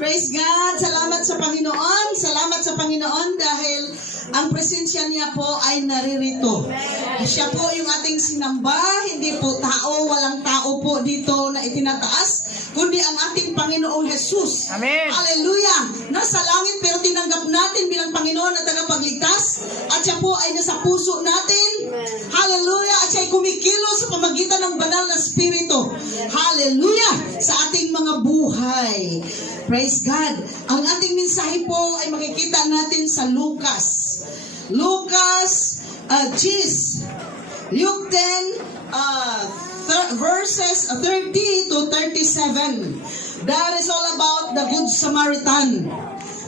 Praise God. Salamat sa Panginoon. Salamat sa Panginoon dahil ang presensya niya po ay naririto. Siya po yung ating sinamba. Hindi po tao, walang tao po dito na itinataas, kundi ang ating Panginoong Jesus. Amen. Hallelujah. Nasa langit pero tinanggap natin bilang Panginoon at tagapagligtas. At siya po ay nasa puso natin. Hallelujah. At siya ay kumikilos sa pamagitan ng banal na Espiritu. Hallelujah. Sa ating mga buhay. Praise God. Ang ating mensahe po ay makikita natin sa Lucas. Lucas 10. Luke 10 verses 30 to 37. That is all about the Good Samaritan.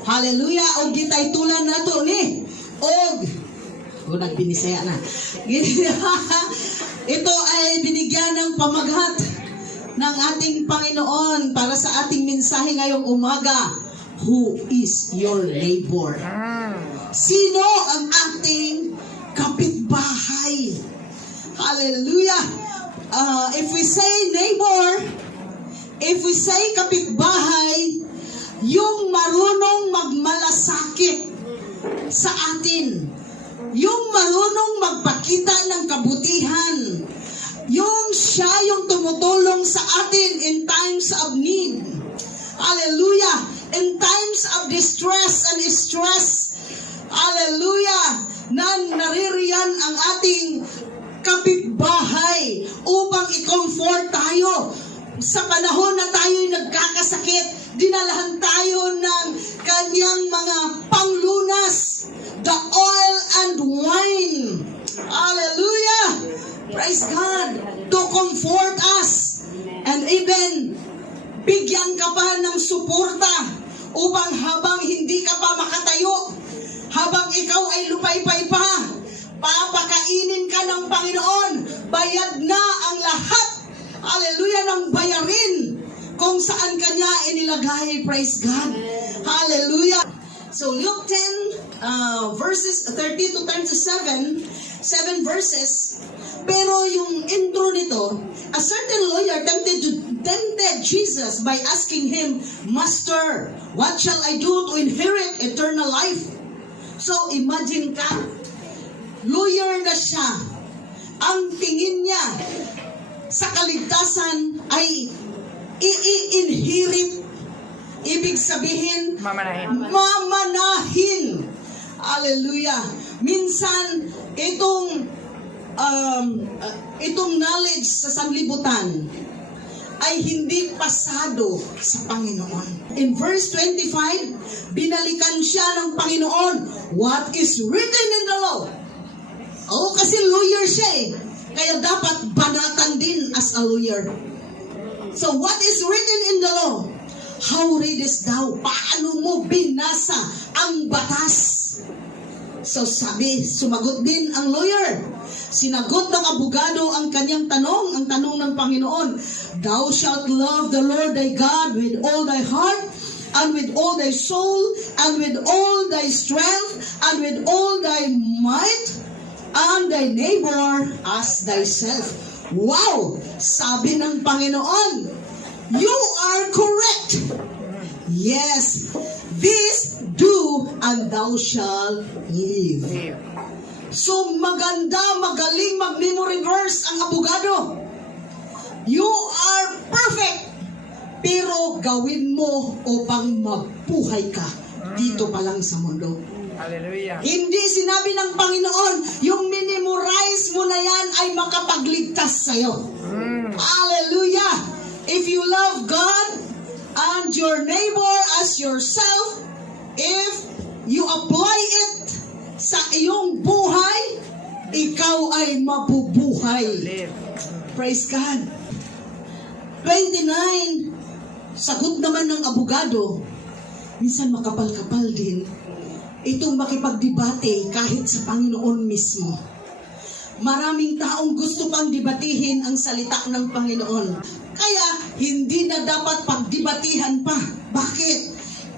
Hallelujah. Og gitay tulan nato ni. Og nagbinisaya na. Ito ay binigyan ng pamaghat ng ating Panginoon para sa ating mensahe ngayong umaga. Who is your neighbor? Sino ang ating kapitbahay? Hallelujah. If we say neighbor, if we say kapitbahay, yung marunong magmalasakit sa atin, yung marunong magpakita ng kabutihan, yung siya yung tumutulong sa atin in times of need. Hallelujah. In times of distress and stress. Hallelujah. Na naririyan ang ating kapitbahay upang i-comfort tayo. Sa panahon na tayo'y nagkakasakit, dinalahan tayo ng kanyang mga panglunas. The oil and wine. Hallelujah. Praise God. To comfort us. And even bigyan ka pa ng suporta upang habang hindi ka pa makatayo, habang ikaw ay lupay-pay pa, papakainin ka ng Panginoon. Bayad na ang lahat. Hallelujah, ng bayarin kung saan kanya inilagay. Praise God. Hallelujah. So Luke 10 verses 30 to 37, 7 verses. Pero yung intro nito, a certain lawyer tempted Jesus by asking him, Master, what shall I do to inherit eternal life? So imagine ka, lawyer na siya. Ang tingin niya sa kaligtasan ay i-inherit. Ibig sabihin, mamanahin. Hallelujah. Minsan, itong knowledge sa sanlibutan ay hindi pasado sa Panginoon. In verse 25, binalikan siya ng Panginoon, what is written in the law? Kasi lawyer siya eh. Kaya dapat banatan din as a lawyer. So what is written in the law? How readest thou? Paano mo binasa ang batas? So sumagot din ang lawyer. Sinagot ng abogado ang kanyang tanong, ang tanong ng Panginoon. Thou shalt love the Lord thy God with all thy heart, and with all thy soul, and with all thy strength, and with all thy might, and thy neighbor as thyself. Wow! Sabi ng Panginoon, you are correct. Yes, this do and thou shalt live. So magaling mag-memory verse ang abogado. You are perfect. Pero gawin mo upang mabuhay ka dito pa lang sa mundo. Hallelujah. Hindi sinabi ng Panginoon, yung minimorize mo na yan ay makapagligtas sa'yo. Hallelujah. If you love God and your neighbor as yourself, if you apply it sa iyong buhay, ikaw ay mabubuhay. Praise God. 29, sagot naman ng abogado, minsan makapal-kapal din, itong makipagdebate kahit sa Panginoon mismo. Maraming taong gusto pang debatihin ang salita ng Panginoon. Kaya, hindi na dapat pagdebatihan pa. Bakit?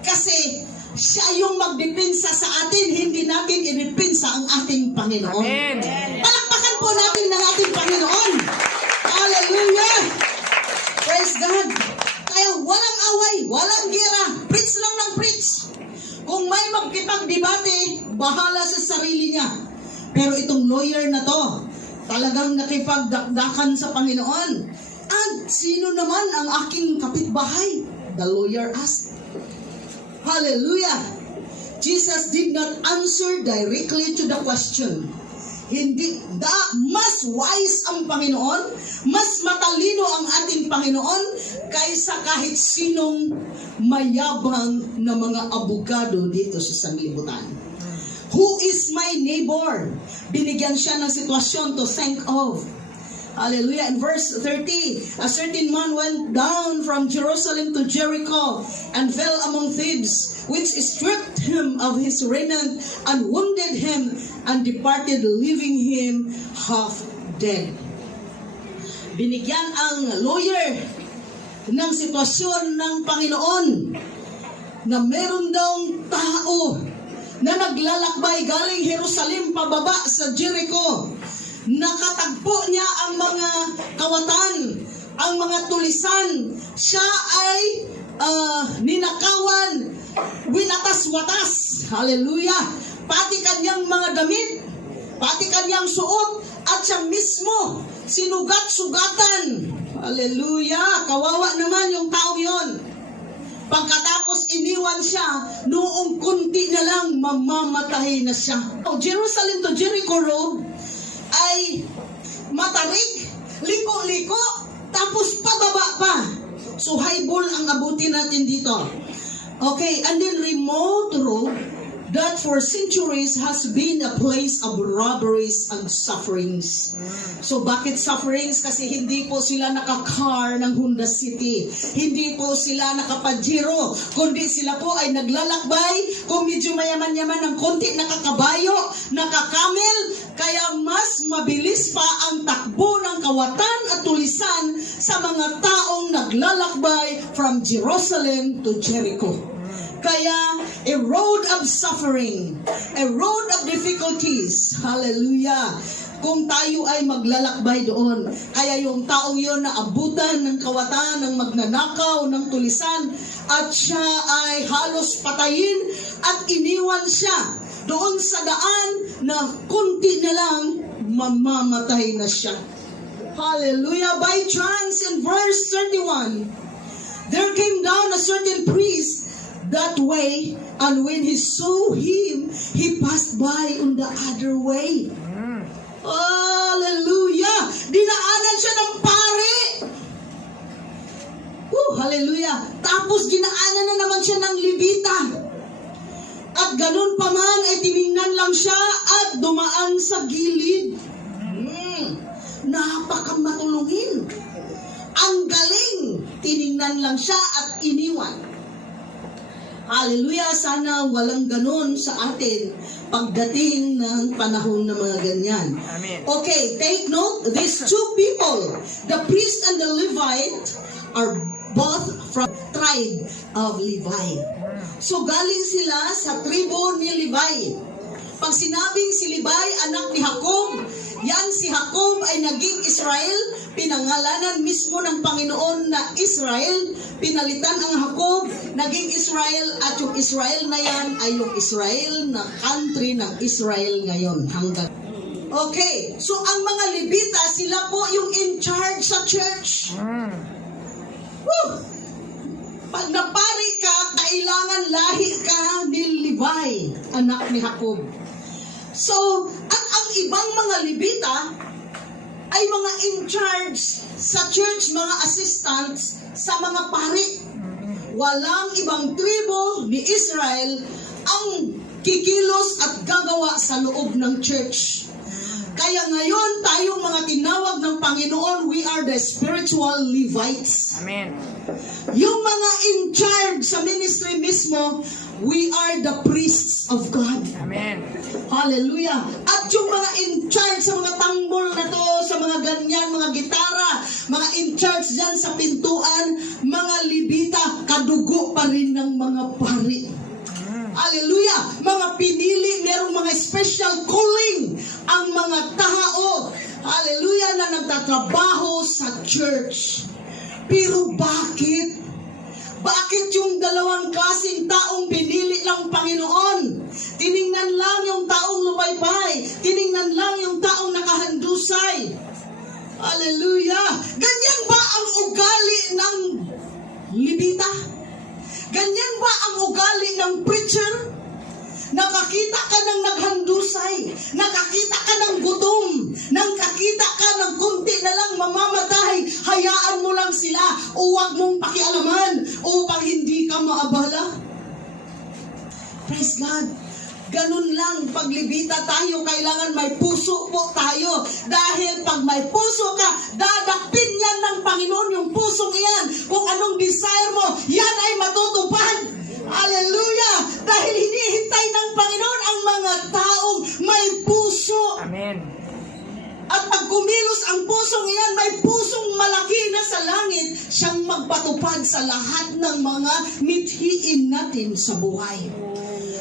Kasi, siya yung magdepensa sa atin, hindi natin idepensa ang ating Panginoon. Amen. Palakpakan po natin ng ating Panginoon. Hallelujah! Praise God! Kaya walang away, walang gira. makipagdebate, bahala sa sarili niya. Pero itong lawyer na to, talagang nakipagdakdakan sa Panginoon. At sino naman ang aking kapitbahay? The lawyer asked. Hallelujah! Jesus did not answer directly to the question. Mas wise ang Panginoon, mas matalino ang ating Panginoon kaysa kahit sinong mayabang na mga abogado dito sa sanglibutan. Who is my neighbor? Binigyan siya ng sitwasyon to think of. Hallelujah. In verse 30, a certain man went down from Jerusalem to Jericho and fell among thieves, which stripped him of his raiment and wounded him and departed, leaving him half dead. Binigyan ang lawyer ng sitwasyon ng Panginoon na meron daw tao na naglalakbay galing Jerusalem pababa sa Jericho. Nakatagpo niya ang mga kawatan, ang mga tulisan. Siya ay ninakawan, winatas-watas. Hallelujah! Pati kanyang mga damit, pati kanyang suot, at siya mismo sinugat-sugatan. Hallelujah! Kawawa naman yung taong yon. Pagkatapos iniwan siya, noong kunti na lang mamamatay na siya. Jerusalem to Jericho Road ay matarik, liko-liko, tapos pababa pa. So highball ang abutin natin dito. Okay, and then remote road that for centuries has been a place of robberies and sufferings. So bakit sufferings? Kasi hindi po sila nakakar ng Honda City. Hindi po sila nakapajero, kundi sila po ay naglalakbay. Kung medyo mayaman-yaman ng konti, nakakabayo, nakakamel, kaya mas mabilis pa ang takbo ng kawatan at tulisan sa mga taong naglalakbay from Jerusalem to Jericho. Kaya, a road of suffering, a road of difficulties. Hallelujah! Kung tayo ay maglalakbay doon, kaya yung taong yon na abutan ng kawatan, ng magnanakaw, ng tulisan, at siya ay halos patayin at iniwan siya doon sa daan na kunti na lang mamamatay na siya. Hallelujah! By chance, in verse 31, there came down a certain priest that way, and when he saw him, he passed by on the other way. Hallelujah! Dinaanan siya ng pare. Hallelujah! Tapos dinaanan na naman siya ng Levita. At ganun pa man ay tiningnan lang siya at dumaan sa gilid. Napakamatulungin. Ang galing. Tiningnan lang siya at iniwan. Hallelujah! Sana walang ganun sa atin pagdating ng panahon na mga ganyan. Amen. Okay, take note, these two people, the priest and the Levite, are both from tribe of Levi. So galing sila sa tribo ni Levi. Pag sinabing si Levi, anak ni Jacob, yan si Jacob ay naging Israel, pinangalanan mismo ng Panginoon na Israel, pinalitan ang Jacob, naging Israel, at yung Israel na yan ay yung Israel na country ng Israel ngayon hanggang. Okay, so ang mga Levita, sila po yung in charge sa church. Woo! Pag napari ka, kailangan lahi ka ni Levi, anak ni Jacob. So, at ang ibang mga Levita ay mga in charge sa church, mga assistants sa mga pari. Walang ibang tribo ni Israel ang kikilos at gagawa sa loob ng church. Kaya ngayon, tayong mga tinawag ng Panginoon, we are the spiritual Levites. Amen. Yung mga in charge sa ministry mismo, we are the priests of God. Amen. Hallelujah. At yung mga in charge sa mga tangbol na to, sa mga ganyan, mga gitara, mga in charge dyan sa pintuan, mga Levita, kadugo pa rin ng mga pari. Hallelujah. Mga pinili, merong mga special calling ang mga tao. Hallelujah, na nagtatrabaho sa church. Pero bakit? Bakit yung dalawang klaseng taong pinili ng Panginoon? Tiningnan lang yung taong lupaypay. Tiningnan lang yung taong nakahandusay. Hallelujah! Ganyan ba ang ugali ng Levita? Ganyan ba ang ugali ng preacher? Nakakita ka ng naghandusay, nakakita ka ng gutom, nakakita ka ng kunti na lang mamamatay, hayaan mo lang sila o huwag mong pakialaman upang hindi ka maabala. Praise God. Ganun lang, pag Levita tayo, kailangan may puso po tayo. Dahil pag may puso ka, dadakpin yan ng Panginoon yung pusong iyan. Kung anong desire mo, yan ay matutupad. Hallelujah! Dahil hinihintay ng Panginoon ang mga taong may puso. Amen. At pag kumilos ang pusong iyan, may pusong malaki na sa langit, siyang magpatupad sa lahat ng mga mithiin natin sa buhay.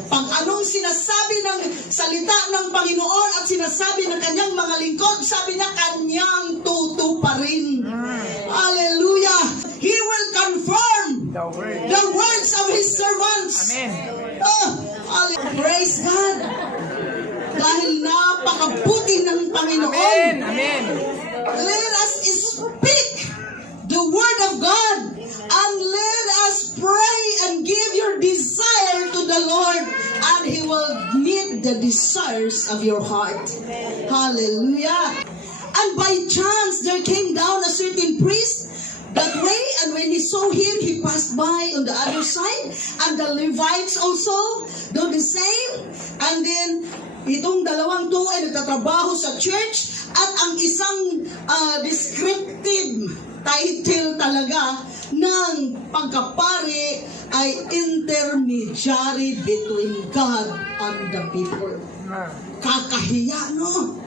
Pag anong sinasabi ng salita ng Panginoon at sinasabi ng kanyang mga lingkod, sabi niya, kanyang tutuparin. Hallelujah! He will confirm the words of His servants. Amen. Praise God! Dahil napakabuti ng Panginoon. Amen. Amen. Let us speak the word of God and let us pray and give your desire to the Lord and He will meet the desires of your heart. Hallelujah. And by chance there came down a certain priest that way, and when he saw him, he passed by on the other side, and the Levites also do the same. And then itong dalawang to ay nagtatrabaho sa church, at ang isang descriptive title talaga ng pagkapari ay intermediary between God and the people. Kakahiya, no?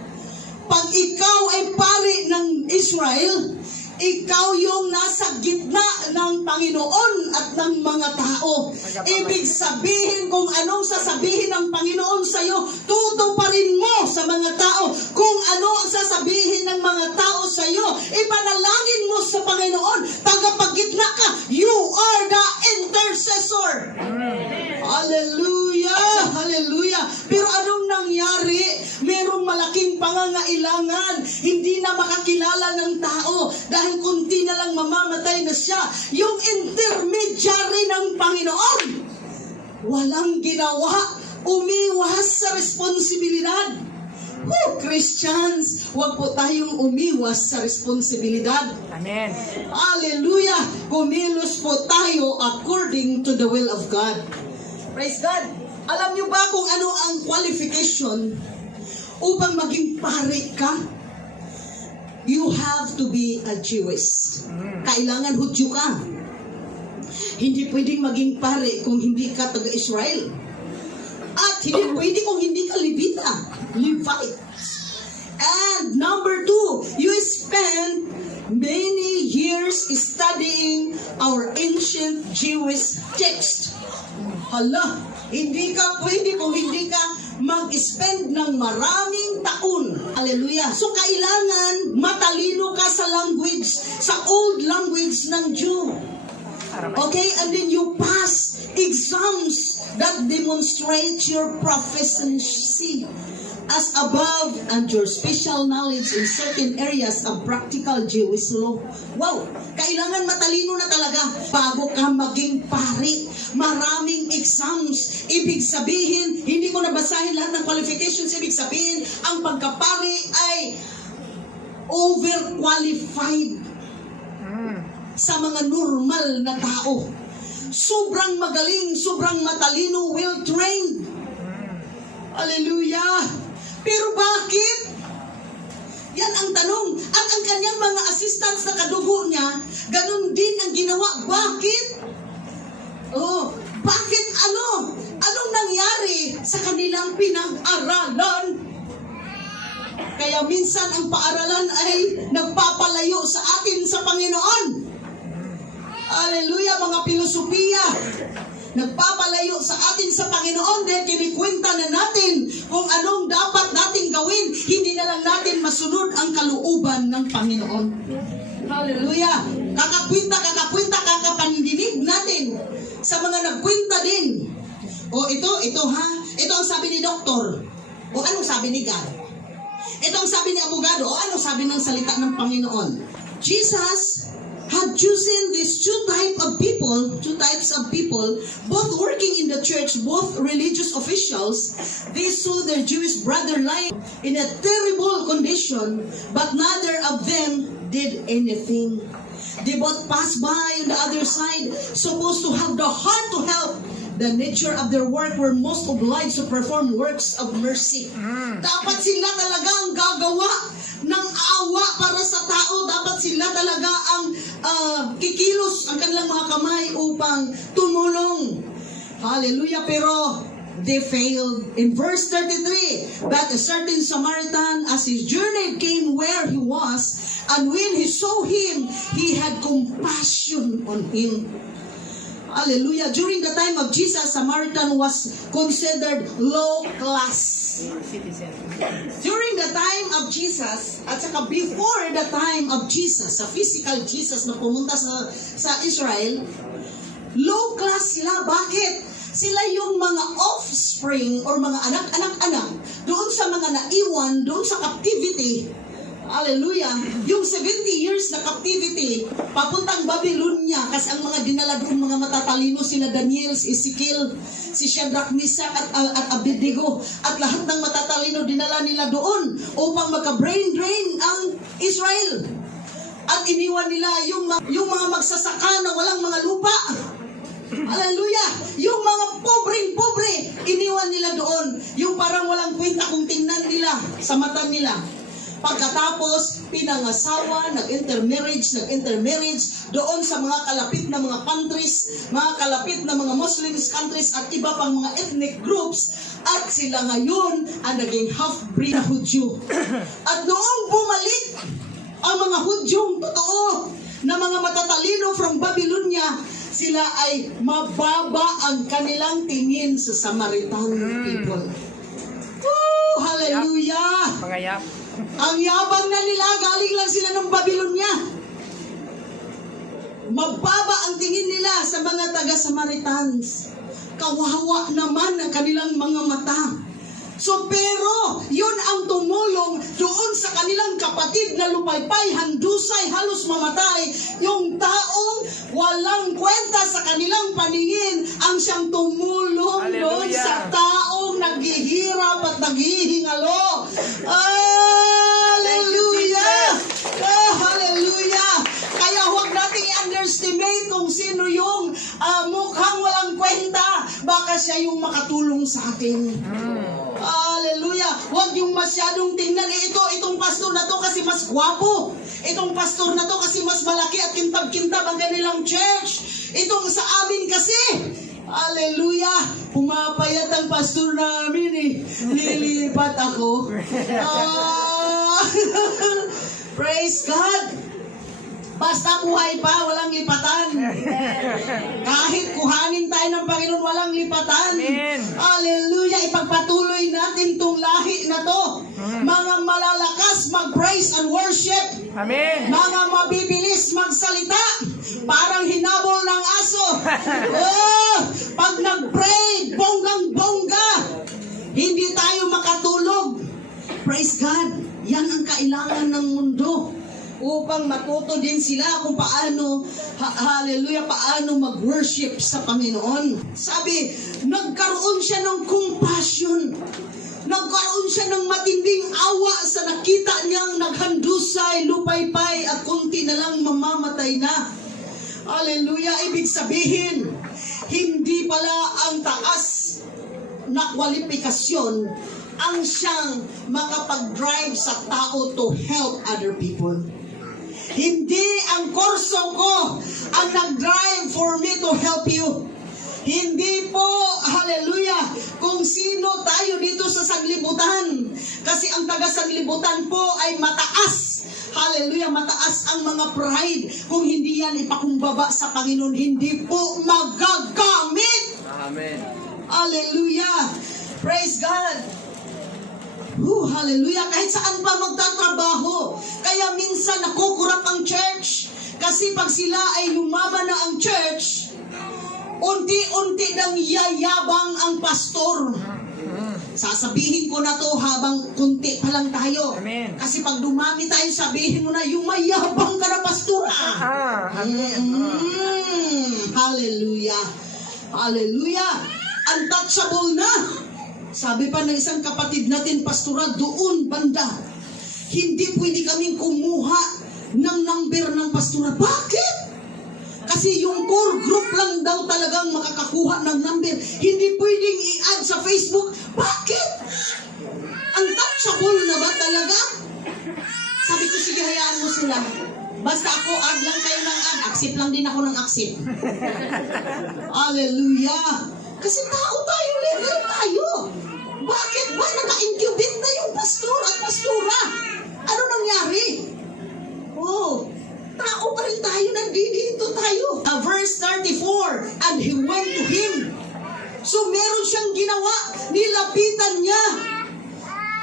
Pag ikaw ay pari ng Israel, ikaw yung nasa gitna ng Panginoon at ng mga tao. Ibig sabihin, kung anong sasabihin ng Panginoon sa iyo, tutuparin mo sa mga tao. Kung ano ang sasabihin ng mga tao sa iyo, ipanalangin mo sa Panginoon. Tagapagitna ka. You are the intercessor. Hallelujah! Hallelujah! Pero anong nangyari? Merong malaking pangangailangan. Hindi na makakilala ng tao dahil kunti na lang mamamatay na siya. Yung intermediary ng Panginoon, walang ginawa. Umiwas sa responsibilidad. Christians, huwag po tayong umiwas sa responsibilidad. Amen. Hallelujah! Kumilos po tayo according to the will of God. Praise God! Alam niyo ba kung ano ang qualification upang maging pari ka? You have to be a Jewish. Kailangan Hudyo ka. Hindi pwedeng maging pari kung hindi ka taga-Israel. At hindi pwede kung hindi ka Levita. Levite. And number 2, you spend many years studying our ancient Jewish text. Hala, hindi ka pwede kung hindi ka mag-spend ng maraming taon. Hallelujah. So, kailangan matalino ka sa language, sa old language ng Jew. Okay? And then you pass exams that demonstrate your proficiency as above and your special knowledge in certain areas of practical Jewish law. Wow! Kailangan matalino na talaga bago ka maging pari. Maraming exams. Ibig sabihin, hindi ko nabasahin lahat ng qualifications. Ibig sabihin, ang pagkapari ay overqualified sa mga normal na tao. Sobrang magaling, sobrang matalino, well-trained. Hallelujah! Pero bakit? Yan ang tanong. At ang kanyang mga assistants na kadugo niya, ganun din ang ginawa. Bakit? Oh, bakit ano? Anong nangyari sa kanilang pinag-aralan? Kaya minsan ang paaralan ay nagpapalayo sa atin sa Panginoon. Hallelujah, mga filosofiya. Nagpapalayo sa atin sa Panginoon dahil kinikwenta na natin kung anong dapat nating gawin. Hindi na lang natin masunod ang kalooban ng Panginoon. Hallelujah. Kakakwenta, kakapanindinig natin sa mga nagkwenta din. O ito ha, Ito ang sabi ni doktor. O anong sabi ni God? Ito ang sabi ni abogado. O anong sabi ng salita ng Panginoon? Jesus had chosen these two types of people, both working in the church, both religious officials. They saw their Jewish brother lying in a terrible condition, but neither of them did anything. They both passed by on the other side, supposed to have the heart to help. The nature of their work were most obliged to perform works of mercy. Dapat sila talaga ang gagawa ng awa para sa tao. Dapat sila talaga ang kikilos ang kanilang mga kamay upang tumulong. Hallelujah. Pero they failed. In verse 33, but a certain Samaritan, as his journey came where he was, and when he saw him, he had compassion on him. Hallelujah. During the time of Jesus, Samaritan was considered low class. During the time of Jesus, at saka before the time of Jesus, sa physical Jesus na pumunta sa Israel, low class sila. Bakit? Sila yung mga offspring or mga anak-anak doon sa mga naiwan, doon sa captivity. Hallelujah. Yung 70 years na captivity, papuntang Babylonia, kasi ang mga dinala doon, mga matatalino, sina Daniel, si Ezekiel, si Shadrach, Meshach at Abednego, at lahat ng matatalino dinala nila doon upang magka-brain drain ang Israel. At iniwan nila yung mga magsasaka na walang mga lupa. Hallelujah! Yung mga pobre, iniwan nila doon. Yung parang walang kwenta kung tingnan nila sa mata nila. Pagkatapos, pinangasawa, nag-intermarriage doon sa mga kalapit na mga countries, mga kalapit na mga Muslims countries at iba pang mga ethnic groups, at sila ngayon ang naging half-breed na Hudyo. At noong bumalik ang mga Hudyong totoo na mga matatalino from Babylonia, sila ay mababa ang kanilang tingin sa Samaritan people. Woo! Hallelujah! Pangayap. Ang yabang na nila, galing lang sila ng Babylonia. Mababa ang tingin nila sa mga taga-Samaritans. Kawawa naman ang kanilang mga mata. So pero, yun ang tumulong doon sa kanilang kapatid na lupaypay, handusay, halos mamatay. Yung taong walang kwenta sa kanilang paningin, ang siyang tumulong doon sa taong naghihirap at naghihingalo. Hallelujah! Oh, hallelujah! Kaya huwag nating i-underestimate kung sino yung mukhang walang kwenta. Baka siya yung makatulong sa atin. Hallelujah! Huwag yung masyadong tingnan, itong pastor na to kasi mas gwapo. Itong pastor na to kasi mas malaki at kintab-kintab ang kanilang church. Itong sa amin kasi, hallelujah! Pumapayat ang pastor namin eh. Lilipat ako. Praise God! Basta buhay pa, walang lipatan. Kahit kuhanin tayo ng Panginoon, walang lipatan. Amen. Hallelujah! Ipagpatuloy natin tong lahi na to. Mga malalakas mag-praise and worship. Amen. Mga mabibilis magsalita. Parang hinabol ng aso. Oh, pag nag-pray, bonggang-bongga. Hindi tayo makatulog. Praise God. Yan ang kailangan ng mundo. Upang matuto din sila kung paano, hallelujah, paano mag-worship sa Panginoon. Sabi, nagkaroon siya ng compassion. Nagkaroon siya ng matinding awa sa nakita niyang naghandusay, lupaypay, at kunti na lang mamamatay na. Hallelujah, ibig sabihin, hindi pala ang taas na kwalifikasyon ang siyang makapag-drive sa tao to help other people. Hindi ang kurso ko ang nag-drive for me to help you. Hindi po, hallelujah, kung sino tayo dito sa saglibutan. Kasi ang taga-saglibutan po ay mataas. Hallelujah, mataas ang mga pride. Kung hindi yan ipakumbaba sa Panginoon, hindi po magagamit. Amen. Hallelujah. Praise God. Hallelujah. Kahit saan pa magtatrabaho. Kaya minsan nakukurap ang church. Kasi pag sila ay lumaban na ang church, unti-unti nang yayabang ang pastor. Sasabihin ko na to habang kunti pa lang tayo. Amen. Kasi pag dumami tayo, sabihin mo na, yung mayabang ka na pastora. Hallelujah. Hallelujah. Untouchable na. Sabi pa ng isang kapatid natin, pastora, doon banda. Hindi pwede kaming kumuha ng number ng pastora. Bakit? Kasi yung core group lang daw talagang makakakuha ng number. Hindi pwedeng i-add sa Facebook. Bakit? Untouchable na ba talaga? Sabi ko, sige, hayaan mo sila. Basta ako, add lang kayo ng add. Accept lang din ako ng accept. Hallelujah. Kasi tao tayo, level tayo. Bakit ba naka-incubate na yung pastor at pastora? Ano nangyari? Oh, tao pa rin tayo, nandito tayo. Verse 34, and he went to him. So meron siyang ginawa, nilapitan niya,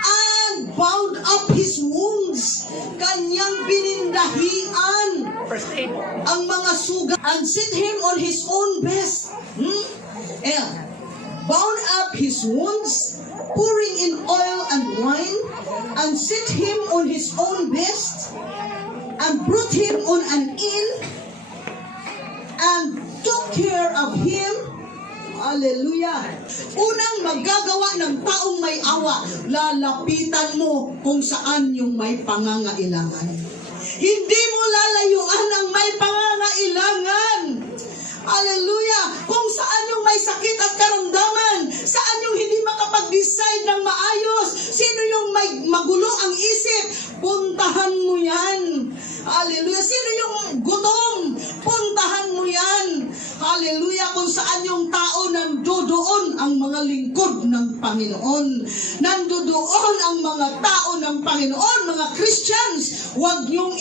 and bound up his wounds. Kanyang binindahian First aid. ang mga sugat, and set him on his own best. Bound up his wounds, pouring in oil and wine, and set him on his own best, and brought him on an inn, and took care of him. Hallelujah. Unang magagawa ng taong may awa, lalapitan mo kung saan yung may pangangailangan. Hindi mo lalayuan ang may pangangailangan. Hallelujah. Kung saan yung may sakit at karamdaman, saan yung hindi makapag-decide ng maayos, sino yung may magulo ang isip, puntahan mo yan. Hallelujah. Sino yung gutom, puntahan mo yan. Hallelujah. Kung saan yung tao, nandoon ang mga lingkod ng Panginoon. Nandoon ang mga tao ng Panginoon, mga Christians. Huwag niyong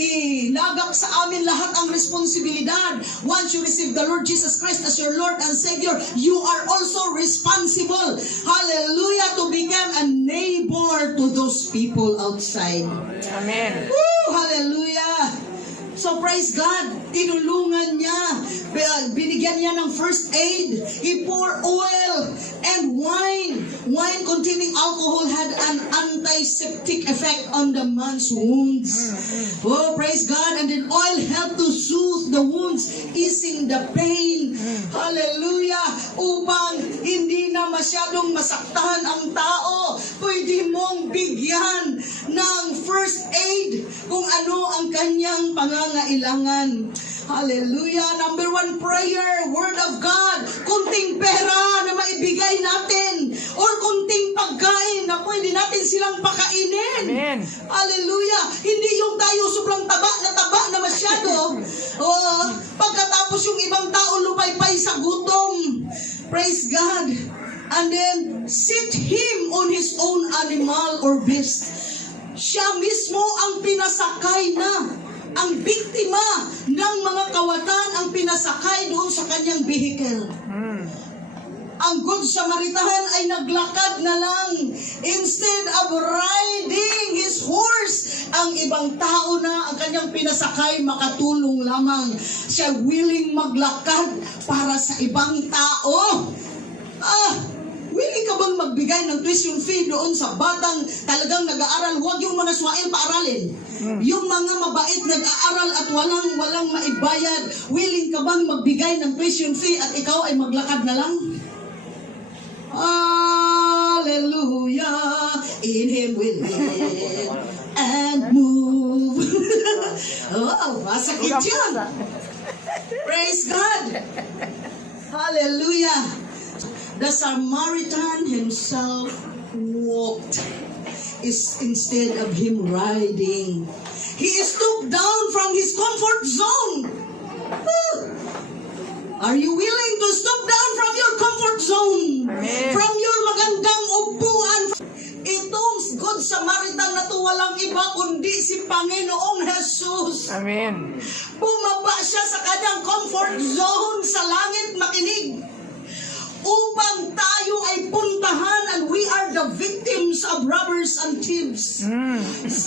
ilagak sa amin lahat ang responsibilidad. Once you receive the Lord Jesus Christ as your Lord and Savior, you are also responsible. Hallelujah. To become a neighbor to those people outside. Amen. Woo! Hallelujah. So praise God, tinulungan niya, binigyan niya ng first aid, he poured oil and wine. Wine containing alcohol had an antiseptic effect on the man's wounds. Oh, praise God. And then oil helped to soothe the wounds, easing the pain. Hallelujah. Upang hindi na masyadong masaktan ang tao, pwede mong bigyan ng first aid kung ano ang kanyang pangangailangan. Hallelujah. Number 1, prayer, word of God. Kunting pera na maibigay natin or kunting pagkain na pwede natin silang pakainin. Amen. Hallelujah. Hindi yung tayo sobrang taba na masyado. Pagkatapos yung ibang tao lupay-pay sa gutom. Praise God. And then, sit him on his own animal or beast. Siya mismo ang pinasakay na. Ang biktima ng mga kawatan ang pinasakay doon sa kanyang vehicle. Ang Good Samaritan ay naglakad na lang. Instead of riding his horse, ang ibang tao na ang kanyang pinasakay makatulong lamang. Siya willing maglakad para sa ibang tao. Willing ka bang magbigay ng tuition fee doon sa batang talagang nag-aaral? Huwag yung mga swain paaralin. Yung mga mabait nag-aaral at walang maibayad. Willing ka bang magbigay ng tuition fee at ikaw ay maglakad na lang? Hallelujah. In Him we live and move. Masakit yun. Praise God. Hallelujah. The Samaritan himself walked instead of him riding. He stooped down from his comfort zone. Are you willing to stoop down from your comfort zone? Amen. From your magandang upuan? Itong Good Samaritan na to walang iba kundi si Panginoong Jesus. Amen. Bumaba siya sa kanyang comfort zone sa langit makinig. Upang tayo ay puntahan, and we are the victims of robbers and thieves.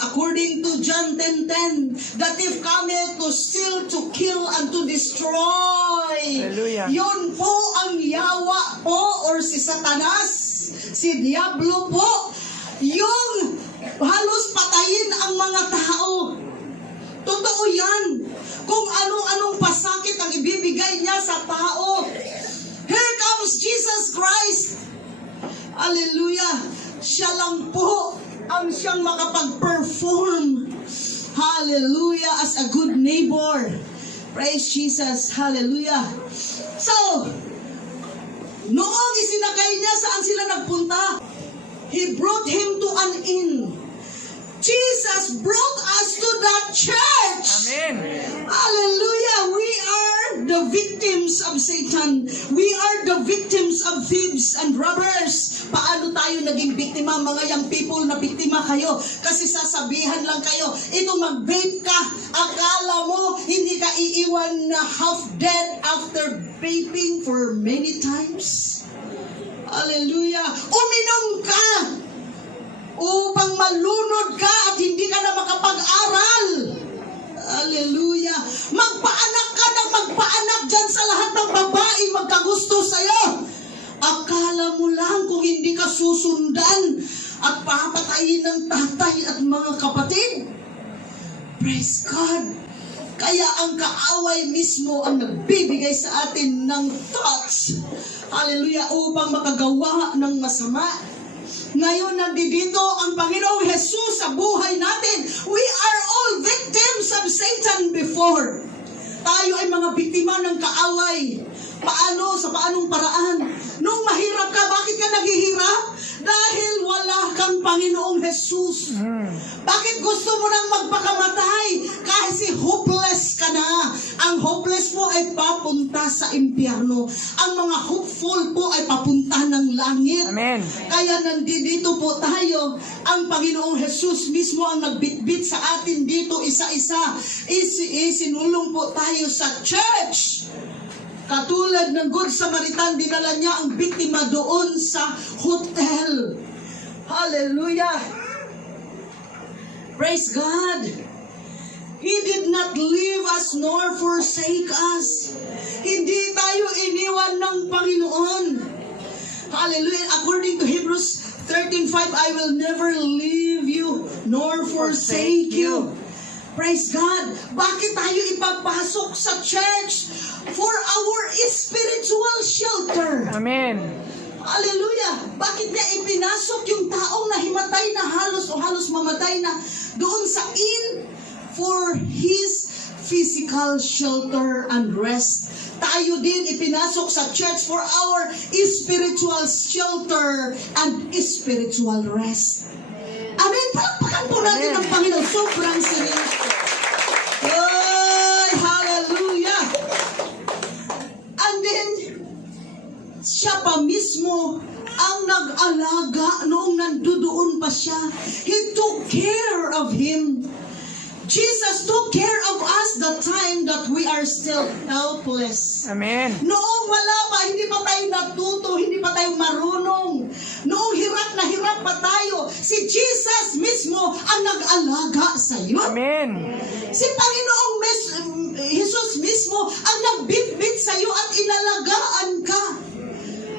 According to John 10:10, the thief cometh to steal, to kill, and to destroy. Hallelujah. Yun po ang yawa po or si Satanas, si Diablo po, yung halos patayin ang mga tao. Totoo yan. Kung anong pasakit ang ibibigay niya sa tao. Here comes Jesus Christ. Hallelujah. Siya lang po ang siyang makapag-perform. Hallelujah. As a good neighbor. Praise Jesus. Hallelujah. So, noong isinakay niya, saan sila nagpunta? He brought him to an inn. Jesus brought us to that church. Amen. Hallelujah. We are the victims of Satan. We are the victims of thieves and robbers. Paano tayo naging biktima? Mga young people na biktima kayo. Kasi sasabihan lang kayo, ito mag-vape ka. Akala mo, hindi ka iiwan na half dead after vaping for many times. Hallelujah. Uminom ka upang malunod ka at hindi ka na makapag-aral. Hallelujah. Magpaanak ka ng magpaanak dyan sa lahat ng babae magkagusto sa'yo. Akala mo lang kung hindi ka susundan at papatayin ng tatay at mga kapatid. Praise God. Kaya ang kaaway mismo ang nagbibigay sa atin ng thoughts. Hallelujah. Upang makagawa ng masama. Ngayon, nandito ang Panginoong Jesus sa buhay natin. We are all victims of Satan before. Tayo ay mga biktima ng kaaway. Paano? Sa paanong paraan? Nung mahirap ka, bakit ka naghihirap? Dahil wala kang Panginoong Jesus. Bakit gusto mo nang magpakamatay? Kasi hopeless ka na. Ang hopeless mo ay papunta sa impyerno. Ang mga hopeful po ay papunta ng langit. Amen. Kaya nandito po tayo. Ang Panginoong Jesus mismo ang nagbitbit sa atin dito isa-isa. Isinulong po tayo sa church. Katulad ng Good Samaritan, dinala niya ang biktima doon sa hotel. Hallelujah. Praise God. He did not leave us nor forsake us. Hindi tayo iniwan ng Panginoon. Hallelujah. According to Hebrews 13:5, I will never leave you nor forsake you. Praise God. Bakit tayo ipapasok sa church? For our spiritual shelter. Amen. Hallelujah. Bakit niya ipinasok yung taong nahimatay na halos mamatay na doon sa inn? For his physical shelter and rest. Tayo din ipinasok sa church for our spiritual shelter and spiritual rest. Amen. Palakpakan po natin ang Panginoon. Sobrang seryoso. Ay, hallelujah. And then, siya pa mismo ang nag-alaga noong nandoon pa siya. He took care of him. Jesus took care of us the time that we are still helpless. Amen. Noong wala pa, hindi pa tayo natuto, hindi pa tayo marunong. Noong hirap na hirap pa tayo, si Jesus mismo ang nag-alaga sa iyo. Amen. Si Panginoong Jesus mismo ang nagbitbit sa iyo at inalagaan ka.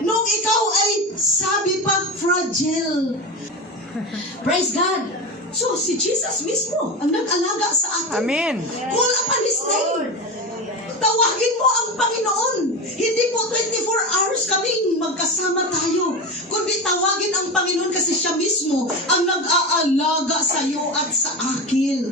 Noong ikaw ay sabi pa, fragile. Praise God. So, si Jesus mismo ang nag-alaga sa atin. Amen. Call upon His name. Tawagin mo ang Panginoon. Hindi po 24 hours kaming magkasama tayo. Kundi tawagin ang Panginoon kasi siya mismo ang nag-aalaga sa iyo at sa akin.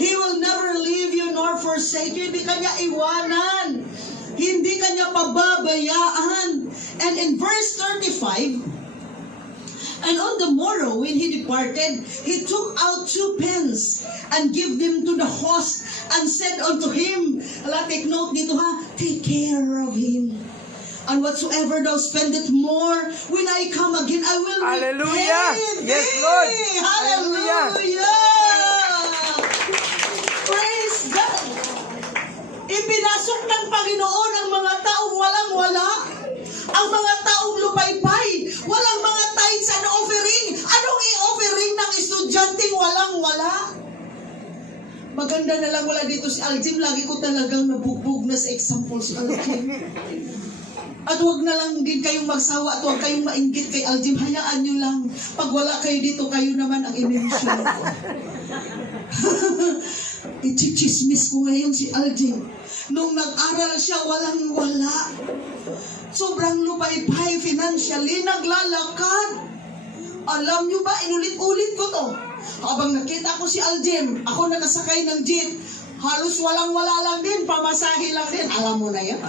He will never leave you nor forsake you. Hindi kanya iwanan. Hindi kanya pababayaan. And in verse 35, and on the morrow, when he departed, he took out 2 pence and gave them to the host and said unto him, take note dito ha, take care of him. And whatsoever thou spendest more, when I come again, I will Hallelujah. repay thee. Yes, Lord. Hallelujah. Praise God. Ipinasok ng Panginoon ang mga taong walang-wala, ang mga taong lupaypay, walang mga tithes and offering. Anong i-offering ng Maganda na lang wala dito si Aljim. Lagi ko talagang nabugbog na sa example si Aljim. At huwag na lang din kayong magsawa at huwag kayong mainggit kay Aljim. Hayaan nyo lang. Pag wala kayo dito, kayo naman ang i-mention ko. Ichichismis ko ngayon si Aljim. Nung nag-aral siya, walang-wala. Sobrang lupay-pay financially, naglalakad. Alam nyo ba, inulit-ulit ko to. Habang nakita ko si Aljim, ako nakasakay ng jeep, halos walang-wala lang din, pamasahe lang din. Alam mo na yan.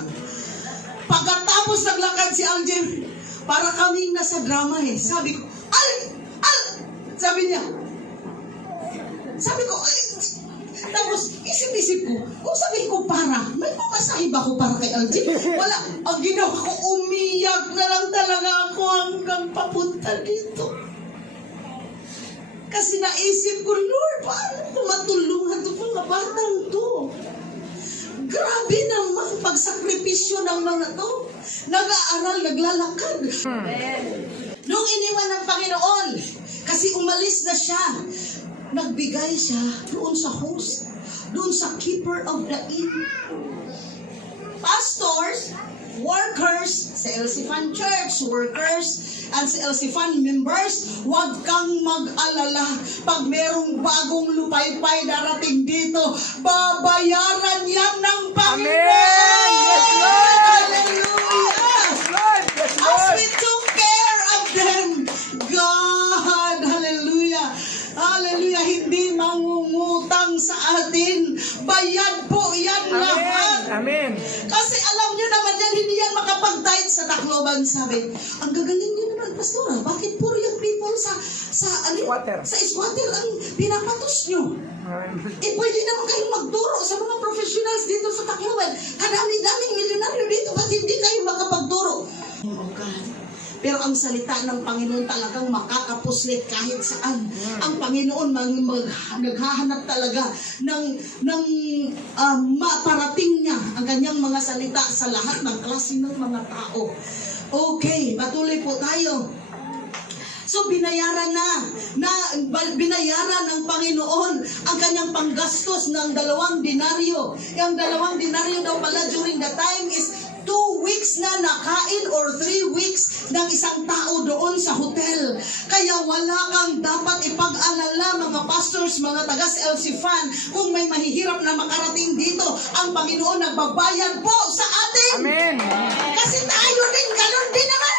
Pagkatapos naglakad si Aljim, para kaming nasa drama eh. Sabi ko, sabi niya, tapos isip-isip ko, kung sabihin ko para, may pamasahe ba ko para kay Aljim? Wala. Ang ginawa ko, umiyak na lang talaga ako hanggang papunta dito. Kasi naisip ko, Lord, paano ko matulungan itong mga batang to? Grabe naman pagsakripisyo ng mga to. Nag-aaral, naglalakad. Nung iniwan ng Panginoon, kasi umalis na siya, nagbigay siya doon sa host, doon sa keeper of the inn. Pastors, workers, sa LC Fan Church, workers, and sa LC Fan members, huwag kang mag-alala. Pag merong bagong lupay-pay darating dito, babayaran yan ng Panginoon. Amen! Yes, Lord! Hallelujah! Yes, Lord! Yes, As Lord! we took care of them, God, hallelujah, hallelujah, hindi mangungutang sa atin. Bayad po yan lahat. Amen! Kasi alam nyo naman yan, hindi yan makapag-diet sa Tacloban, sabi. Ang gagaling nyo naman, Pastora, bakit puro yung people sa Squatter. sa squatter ang pinapatos nyo? Pwede naman kayong magturo sa mga professionals dito sa Tacloban. Kadami-daming milyonaryo dito, ba't hindi kayo makapagturo? Oh God. Pero ang salita ng Panginoon talagang makakapuslit kahit saan. Ang Panginoon naghahanap talaga ng maparating niya ang kanyang mga salita sa lahat ng klase ng mga tao. Okay, patuloy po tayo. So binayaran binayaran ng Panginoon ang kanyang panggastos ng 2 denaryo. Yung 2 denaryo daw pala during the time is 2 weeks na nakain or 3 weeks ng isang tao doon sa hotel. Kaya wala kang dapat ipag-alala, mga pastors, mga taga LC Fan, kung may mahihirap na makarating dito, ang Panginoon nagbabayad po sa atin. Amen! Kasi tayo din, ganun din naman.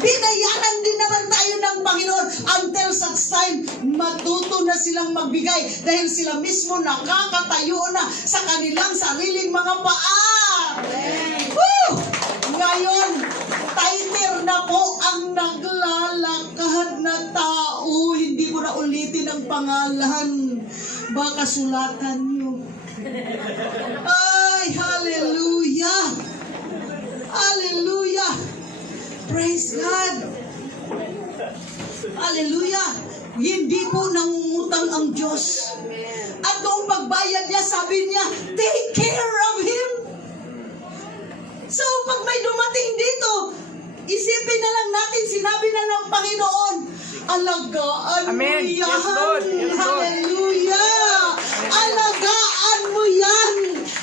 Binayaran din naman tayo ng Panginoon until such time matuto na silang magbigay dahil sila mismo nakakatayo na sa kanilang sariling mga paa. Woo! Ngayon, tighter na po ang naglalakad na tao. Hindi ko na ulitin ang pangalan. Baka sulatan nyo. Ay, hallelujah! Hallelujah! Praise God! Hallelujah! Hindi po nangungutang ang Diyos. At noong pagbayad niya, sabi niya, take care of Him. So, pag may dumating dito, isipin na lang natin, sinabi na ng Panginoon, alagaan mo Amen. yan. Yes, Lord. Yes, Lord. Hallelujah! Alagaan mo yan.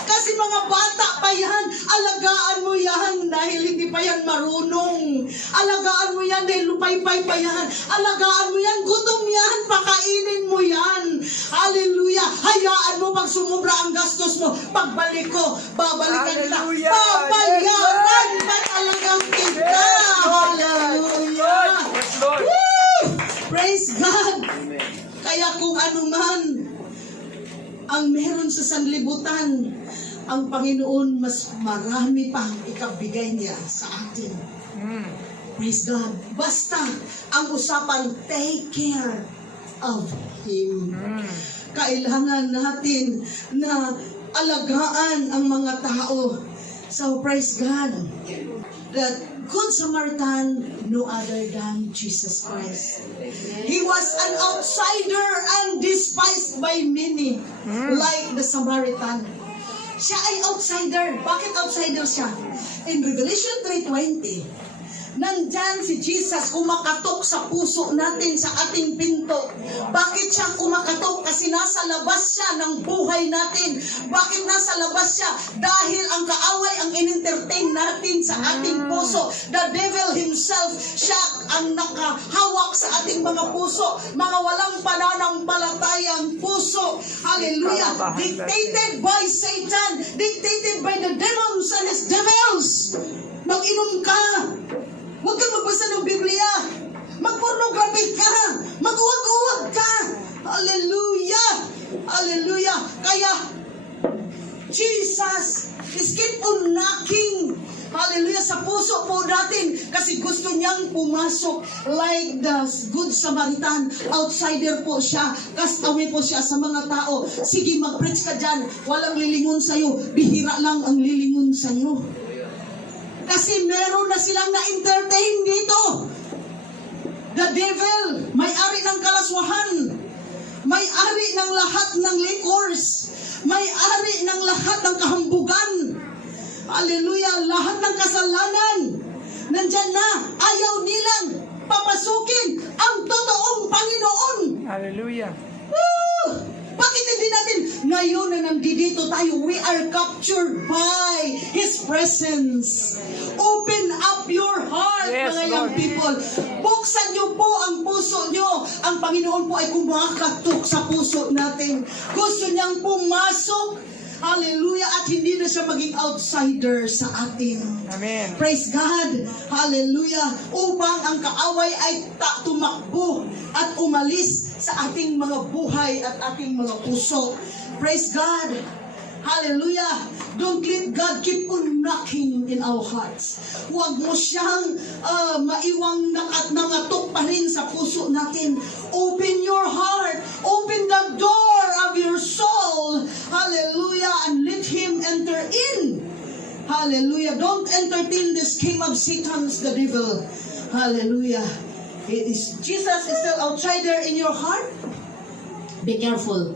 Kasi mga bata pa yan, alagaan mo yan dahil hindi pa yan marunong. Alagaan mo yan dahil lupay-pay pa yan. Alagaan mo yan, gutom yan, pakainin mo yan. Hallelujah! Hayaan mo pag sumubra ang gastos mo, pagbalik ko, babalikan kita. Hallelujah! Babayaran pa talagang kita. Hallelujah! Yes, Lord! Woo! Praise God! Kaya kung ano man ang meron sa sanlibutan, ang Panginoon mas marami pang ikabigay niya sa atin. Praise God. Basta ang usapan, take care of Him. Kailangan natin na alagaan ang mga tao. So praise God. The Good Samaritan, no other than Jesus Christ. He was an outsider and despised by many, like the Samaritan. Siya ay outsider. Bakit outsider siya? In Revelation 3:20, Nandyan si Jesus kumakatok sa puso natin, sa ating pinto. Bakit siya kumakatok? Kasi nasa labas siya ng buhay natin. Bakit nasa labas siya? Dahil ang kaaway ang in-entertain natin sa ating puso. The devil himself, siya ang nakahawak sa ating mga puso. Mga walang pananampalatayang puso. Hallelujah. Dictated by Satan. Dictated by the demons and his devils. Mag-inom ka. Huwag kang magbasa ng Biblia. Mag-pornography ka. Mag-uwag-uwag ka. Hallelujah. Hallelujah. Kaya, Jesus is keep on knocking. Hallelujah. Sa puso po natin. Kasi gusto niyang pumasok like the good Samaritan. Outsider po siya. Castaway po siya sa mga tao. Sige, mag-preach ka dyan. Walang lilingon sa'yo. Bihira lang ang lilingon sa'yo. Kasi meron na silang na-entertain dito. The devil, may-ari ng kalaswahan, may-ari ng lahat ng liquors, may-ari ng lahat ng kahambugan. Hallelujah, lahat ng kasalanan. Nandyan na, ayaw nilang papasukin ang totoong Panginoon. Hallelujah. Woo! Bakit hindi natin ngayon na nandito tayo, we are captured by His presence. Open up your heart, Yes, mga young Lord. people. Buksan niyo po ang puso niyo. Ang Panginoon po ay kumakatok sa puso natin. Gusto niyang pumasok. Hallelujah. At hindi na siya maging outsider sa atin. Amen. Praise God. Hallelujah. Upang ang kaaway ay tumakbo at umalis sa ating mga buhay at ating mga puso. Praise God. Hallelujah. Don't let God keep on knocking in our hearts. Huwag mo siyang maiwang nangatok pa rin sa puso natin. Open your heart. Open the door of your soul. Hallelujah. And let Him enter in. Hallelujah. Don't entertain this scheme of Satan's, the devil. Hallelujah. Jesus is still outsider in your heart. Be careful.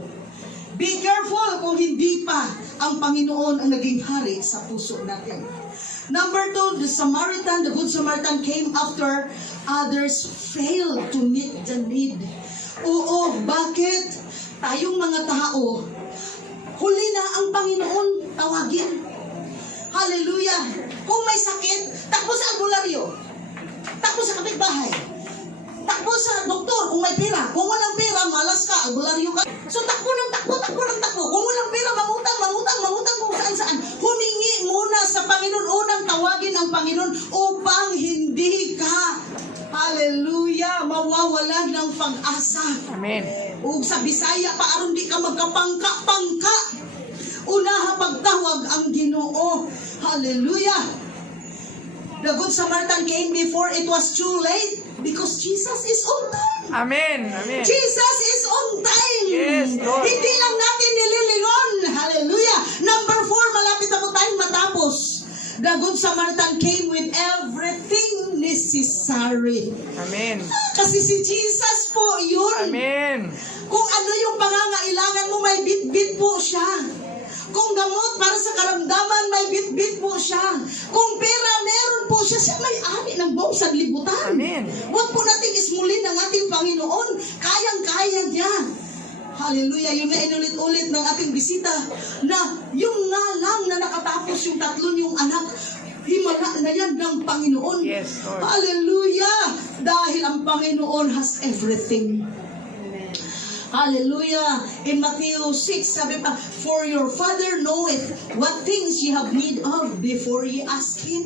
Be careful kung hindi pa ang Panginoon ang naging hari sa puso natin. Number 2, the Good Samaritan came after others failed to meet the need. Oo, bakit? Tayong mga tao, huli na ang Panginoon tawagin. Hallelujah. Kung may sakit, takbo sa albularyo. Takbo sa kapitbahay. Takbo sa doktor kung may pera. Kung walang pera, malas ka, albularyo ka. So takbo ng takbo. Kung walang pera, mangutang kung saan. Humingi muna sa Panginoon. Unang tawagin ang Panginoon upang hindi ka, hallelujah, mawawalan ng pag-asa. Amen. Ug sa Bisaya, paaron di ka magkapangka-pangka. Unaha pagtawag ang Ginoo. Hallelujah. The Good Samaritan came before it was too late because Jesus is on time. Amen. Amen. Jesus is on time. Yes, Lord. Hindi lang natin nililingon. Hallelujah. Number 4, malapit na po tayong matapos. The Good Samaritan came with everything necessary. Amen. Kasi si Jesus po yun. Amen. Kung ano yung pangangailangan mo, may bit-bit po siya. Kung gamot para sa karamdaman, may bit-bit po siya. Kung pera, meron po siya. Siya may-ari ng buong sanlibutan. Amen. Huwag po nating ismulin ng ating Panginoon. Kayang-kaya niya. Hallelujah. Yung nga inulit-ulit ng ating bisita na yung nga lang na nakatapos yung 3 yung anak, himala na yan ng Panginoon. Yes, Lord. Hallelujah. Dahil ang Panginoon has everything. Hallelujah. In Matthew 6, sabi pa, for your Father knoweth what things ye have need of before ye ask Him.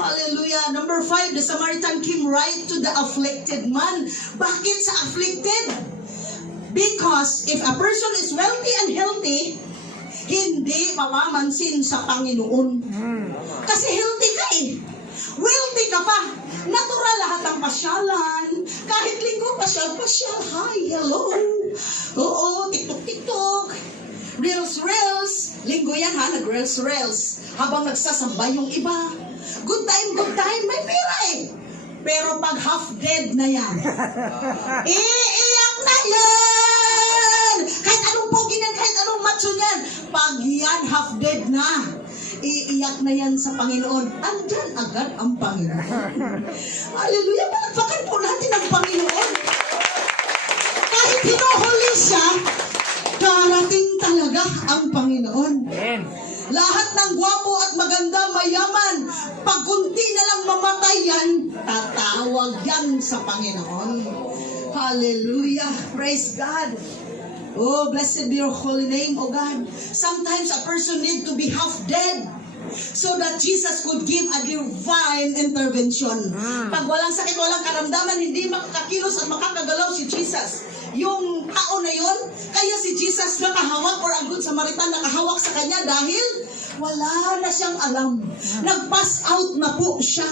Hallelujah. Number 5, the Samaritan came right to the afflicted man. Bakit sa afflicted? Because if a person is wealthy and healthy, hindi mamamansin sa Panginoon. Kasi healthy ka eh. Wealthy ka pa. Natural lahat ang pasyalan. Kahit linggo, pasyal. Hi, hello. Oo, tiktok. Reels. Linggo yan ha, nag-reels. Habang nagsasamba yung iba. Good time. May pera eh. Pero pag half dead na yan, iiyak na yan. Kahit anong pogi niyan, kahit anong macho niyan, pag yan half dead na, iiyak na yan sa Panginoon. Andyan agad ang Panginoon. Hallelujah! Palakpakan po natin ang Panginoon. Kahit hinuhuli siya, darating talaga ang Panginoon. Amen. Lahat ng gwapo at maganda, mayaman, pag kunti na lang mamatay yan, tatawag yan sa Panginoon. Hallelujah! Praise God! Oh, blessed be your holy name, oh God. Sometimes a person need to be half dead so that Jesus could give a divine intervention. Pag walang sakit, walang karamdaman, hindi makakakilos at makakagalaw si Jesus. Yung tao na yon, kaya si Jesus nakahawak or ang Good Samaritan nakahawak sa kanya dahil wala na siyang alam. Nag-pass out na po siya.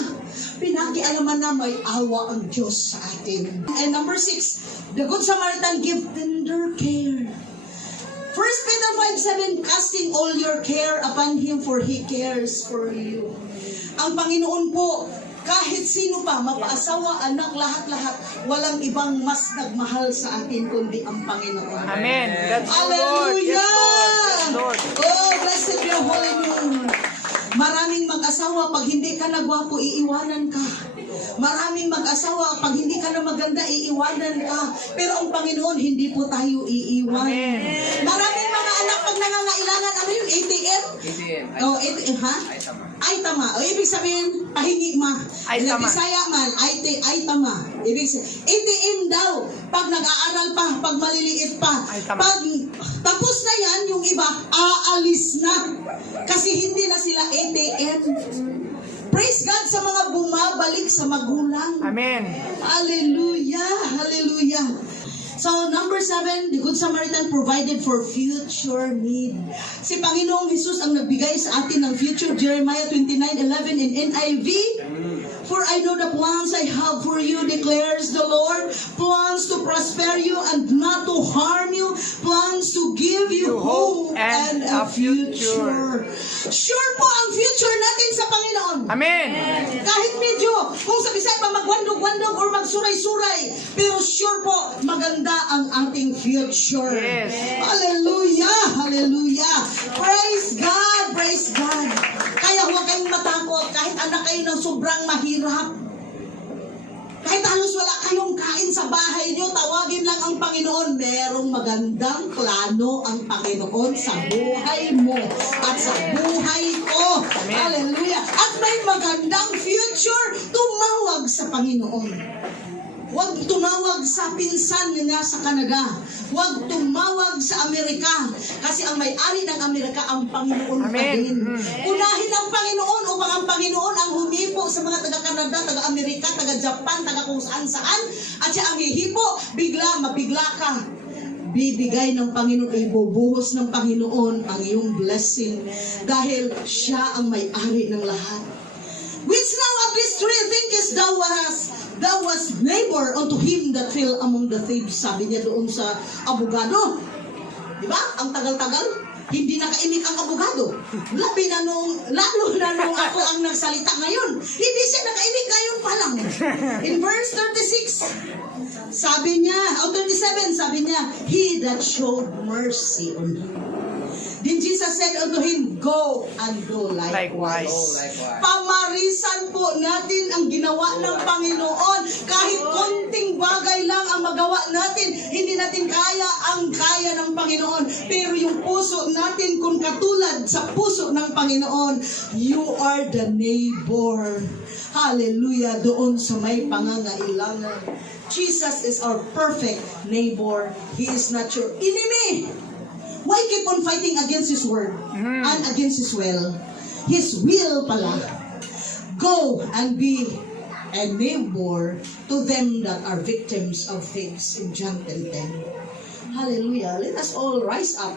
Pinakialaman na may awa ang Diyos sa atin. And number 6, the Good Samaritan give tender care. 1 Peter 5:7, casting all your care upon Him for He cares for you. Ang Panginoon po, kahit sino pa, mapaasawa, anak, lahat-lahat, walang ibang mas nagmahal sa atin kundi ang Panginoon. Amen. That's the Lord. Hallelujah! Yes, Lord. Oh, blessed be your holy name. Maraming mag-asawa, pag hindi ka na gwapo, iiwanan ka. Maraming mag-asawa, pag hindi ka na maganda, iiwanan ka. Pero ang Panginoon, hindi po tayo iiwan. Amen. Maraming mga anak, pag nangangailangan, ano yun, ATM? ATM. Oh, ATM, ha? Ay, tama. Ay tama. O ibig sabihin, pahingi ma. Ay tama. Bisaya man, ay tama. Ibig sabihin, ATM daw. Pag nag-aaral pa, pag maliliit pa. Ay tama. Pag tapos na yan, yung iba, aalis na. Kasi hindi na sila ATM. Praise God sa mga bumabalik sa magulang. Amen. Hallelujah. Hallelujah. So, number 7, the Good Samaritan provided for future need. Si Panginoong Jesus ang nagbigay sa atin ng future. Jeremiah 29:11 in NIV. For I know the plans I have for you, declares the Lord. Plans to prosper you and not to harm you. Plans to give you hope and a future. Sure po ang future natin sa Panginoon. Amen. Kahit medyo, kung sa Bisaya pa magwandog-wandog or magsuray-suray, pero sure po, maganda ang ating future. Yes. Hallelujah! Hallelujah! Praise God! Praise God! Kaya huwag kayong matakot kahit anak kayo ng sobrang mahirap. Kahit halos wala kayong kain sa bahay nyo, tawagin lang ang Panginoon. Merong magandang plano ang Panginoon sa buhay mo at sa buhay ko. Amen. Hallelujah! At may magandang future, tumawag sa Panginoon. Huwag tumawag sa pinsan niya sa Canada. Huwag tumawag sa Amerika. Kasi ang may-ari ng Amerika ang Panginoon pa Amen. din. Unahin ang Panginoon upang ang Panginoon ang humipo sa mga taga-Canada, taga-Amerika, taga-Japan, taga kung saan-saan. At siya ang hihipo, mabigla ka. Bibigay ng Panginoon, ibubuhos ng Panginoon ang iyong blessing. Dahil siya ang may-ari ng lahat. Which now of these three thinkest thou was neighbor unto him that fell among the thieves. Sabi niya doon sa abogado. Di ba? Ang tagal-tagal, hindi nakaimik ang abogado. Lalo na nung ako ang nagsalita ngayon. Hindi siya nakaimik ngayon pa lang. In verse 36, sabi niya, 37, sabi niya, he that showed mercy on him. Then Jesus said unto him, go and do likewise. Go likewise. Pamarisan po natin ang ginawa ng Panginoon. Kahit konting bagay lang ang magawa natin, hindi natin kaya ang kaya ng Panginoon. Pero yung puso natin, kung katulad sa puso ng Panginoon, you are the neighbor. Hallelujah, doon sa may pangangailangan. Jesus is our perfect neighbor. He is not your enemy. Why keep on fighting against His word and against His will? His will pala. Go and be a neighbor to them that are victims of thieves in John 10:10. Hallelujah. Let us all rise up.